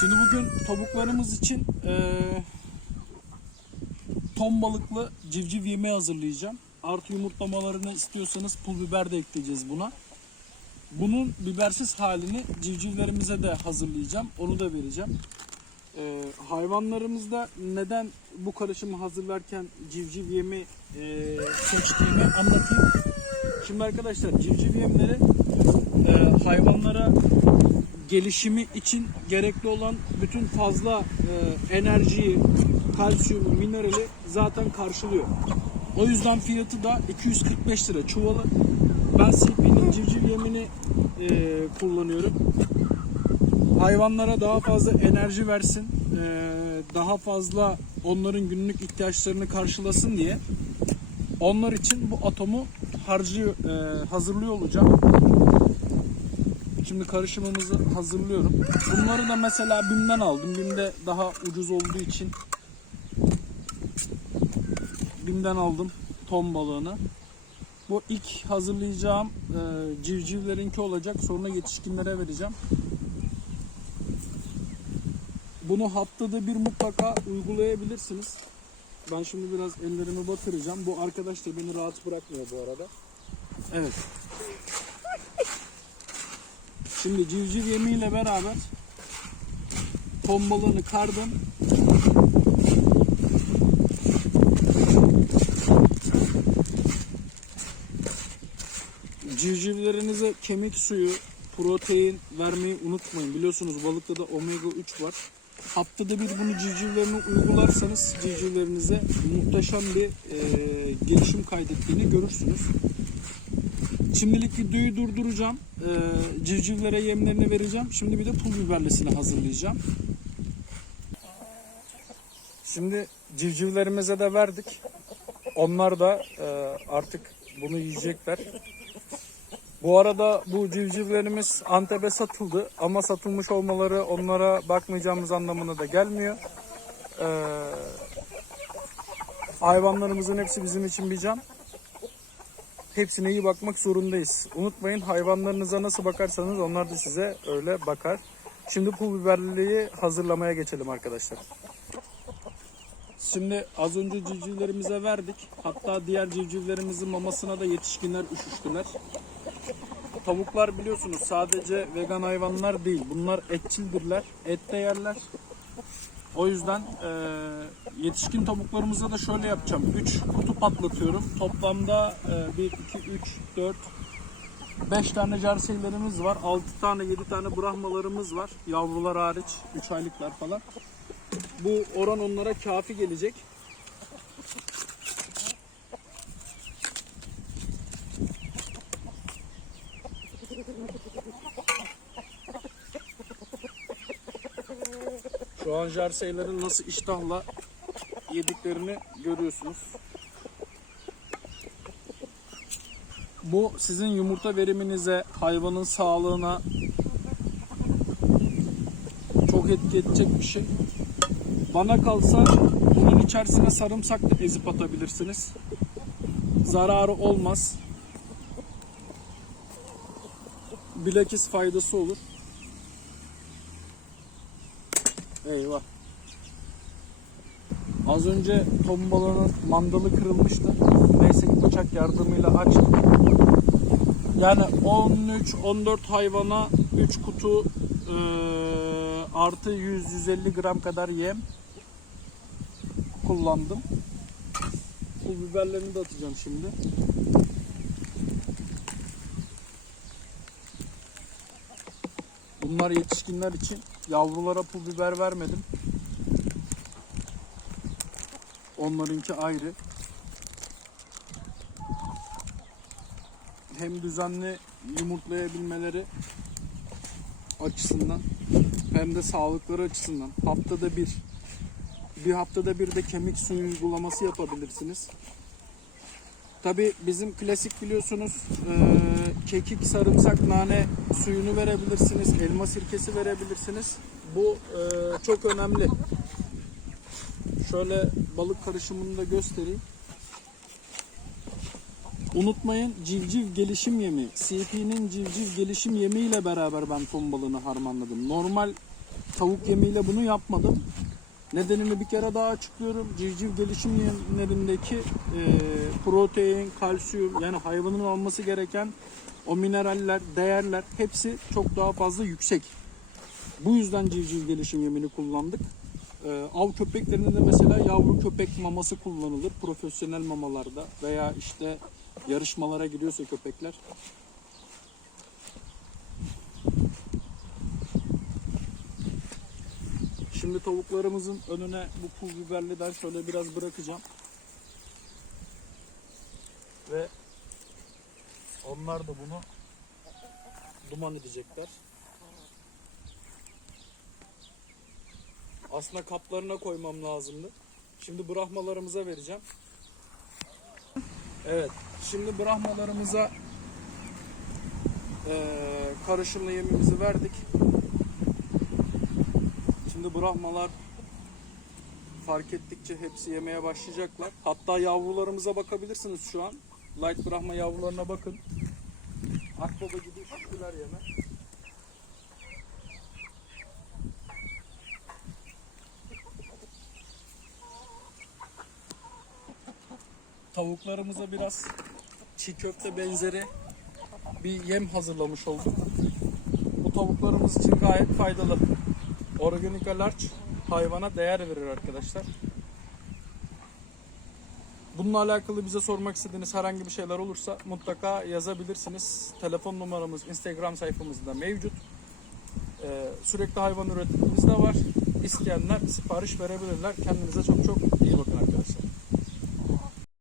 Şimdi bugün tavuklarımız için eee ton balıklı civciv yemeği hazırlayacağım. Artı yumurtlamalarını istiyorsanız pul biber de ekleyeceğiz buna. Bunun bibersiz halini civcivlerimize de hazırlayacağım. Onu da vereceğim. Ee, hayvanlarımızda neden bu karışımı hazırlarken civciv yemi e, seçtiğimi anlatayım. Şimdi arkadaşlar civciv yemleri e, hayvanlara gelişimi için gerekli olan bütün fazla e, enerjiyi, kalsiyumu, minerali zaten karşılıyor. O yüzden fiyatı da 245 lira çuvalı. Ben CP'nin civciv yemini e, kullanıyorum. Hayvanlara daha fazla enerji versin, e, daha fazla onların günlük ihtiyaçlarını karşılasın diye onlar için bu atomu harcıyor, e, hazırlıyor olacağım. Şimdi karışımımızı hazırlıyorum. Bunları da mesela BİM'den aldım. BİM'de daha ucuz olduğu için BİM'den aldım ton balığını. Bu ilk hazırlayacağım e, civcivlerinki olacak. Sonra yetişkinlere vereceğim. Bunu haftada bir mutlaka uygulayabilirsiniz. Ben şimdi biraz ellerimi batıracağım. Bu arkadaş da beni rahat bırakmıyor bu arada. Evet. Şimdi civciv yemiyle beraber ton balığını kardım. Civcivlerinize kemik suyu, protein vermeyi unutmayın. Biliyorsunuz balıkta da omega 3 var. Haftada bir bunu civcivlerine uygularsanız civcivlerinize muhteşem bir e, gelişim kaydettiğini görürsünüz. Şimdilik videoyu durduracağım. Ee, civcivlere yemlerini vereceğim. Şimdi bir de pul biberlisini hazırlayacağım. Şimdi civcivlerimize de verdik. Onlar da e, artık bunu yiyecekler. Bu arada bu civcivlerimiz Antep'e satıldı ama satılmış olmaları onlara bakmayacağımız anlamına da gelmiyor. Ee, hayvanlarımızın hepsi bizim için bir can. Hepsine iyi bakmak zorundayız. Unutmayın hayvanlarınıza nasıl bakarsanız onlar da size öyle bakar. Şimdi pul biberliliği hazırlamaya geçelim arkadaşlar. Şimdi az önce civcivlerimize verdik. Hatta diğer civcivlerimizin mamasına da yetişkinler üşüştüler. Tavuklar biliyorsunuz sadece vegan hayvanlar değil. Bunlar etçildirler. Et de yerler. O yüzden e, yetişkin tavuklarımıza da şöyle yapacağım. 3 kutu patlatıyorum. Toplamda e, 1, 2, 3, 4, 5 tane jerseylerimiz var. 6 tane 7 tane brahmalarımız var. Yavrular hariç 3 aylıklar falan. Bu oran onlara kafi gelecek. Şu an jerseylerin nasıl iştahla yediklerini görüyorsunuz. Bu sizin yumurta veriminize, hayvanın sağlığına çok etki edecek bir şey. Bana kalsa bunun içerisine sarımsak da ezip atabilirsiniz. Zararı olmaz. Bilakis faydası olur. Eyvah. Az önce ton balığının mandalı kırılmıştı. Neyse ki bıçak yardımıyla açtım. Yani 13-14 hayvana 3 kutu eee, artı 100-150 gram kadar yem kullandım. Bu biberlerini de atacağım şimdi. Bunlar yetişkinler için. Yavrulara pul biber vermedim. Onlarınki ayrı. Hem düzenli yumurtlayabilmeleri açısından hem de sağlıkları açısından haftada bir bir haftada bir de kemik suyu uygulaması yapabilirsiniz. Tabi bizim klasik biliyorsunuz eee, kekik, sarımsak, nane suyunu verebilirsiniz, elma sirkesi verebilirsiniz. Bu eee, çok önemli. Şöyle balık karışımını da göstereyim. Unutmayın civciv gelişim yemi. CP'nin civciv gelişim yemi ile beraber ben ton balığını harmanladım. Normal tavuk yemiyle bunu yapmadım. Nedenini bir kere daha açıklıyorum. Civciv gelişim yemlerindeki e, protein, kalsiyum yani hayvanın alması gereken o mineraller, değerler hepsi çok daha fazla yüksek. Bu yüzden civciv gelişim yemini kullandık. Ee, av köpeklerinde de mesela yavru köpek maması kullanılır profesyonel mamalarda veya işte yarışmalara giriyorsa köpekler. Şimdi tavuklarımızın önüne bu pul biberliden şöyle biraz bırakacağım. Ve onlar da bunu duman edecekler. Aslında kaplarına koymam lazımdı. Şimdi brahmalarımıza vereceğim. Evet. Şimdi brahmalarımıza eee karışımlı yemimizi verdik. Şimdi brahmalar fark ettikçe hepsi yemeye başlayacaklar. Hatta yavrularımıza bakabilirsiniz şu an. Light brahma yavrularına bakın. Akbaba gibi üşüttüler yeme. Tavuklarımıza biraz çiğ köfte benzeri bir yem hazırlamış olduk. Bu tavuklarımız için gayet faydalı. Organik large hayvana değer verir arkadaşlar. Bununla alakalı bize sormak istediğiniz herhangi bir şeyler olursa mutlaka yazabilirsiniz. Telefon numaramız Instagram sayfamızda mevcut. Ee, sürekli hayvan üretimimiz de var. İsteyenler sipariş verebilirler. Kendinize çok çok iyi bakın.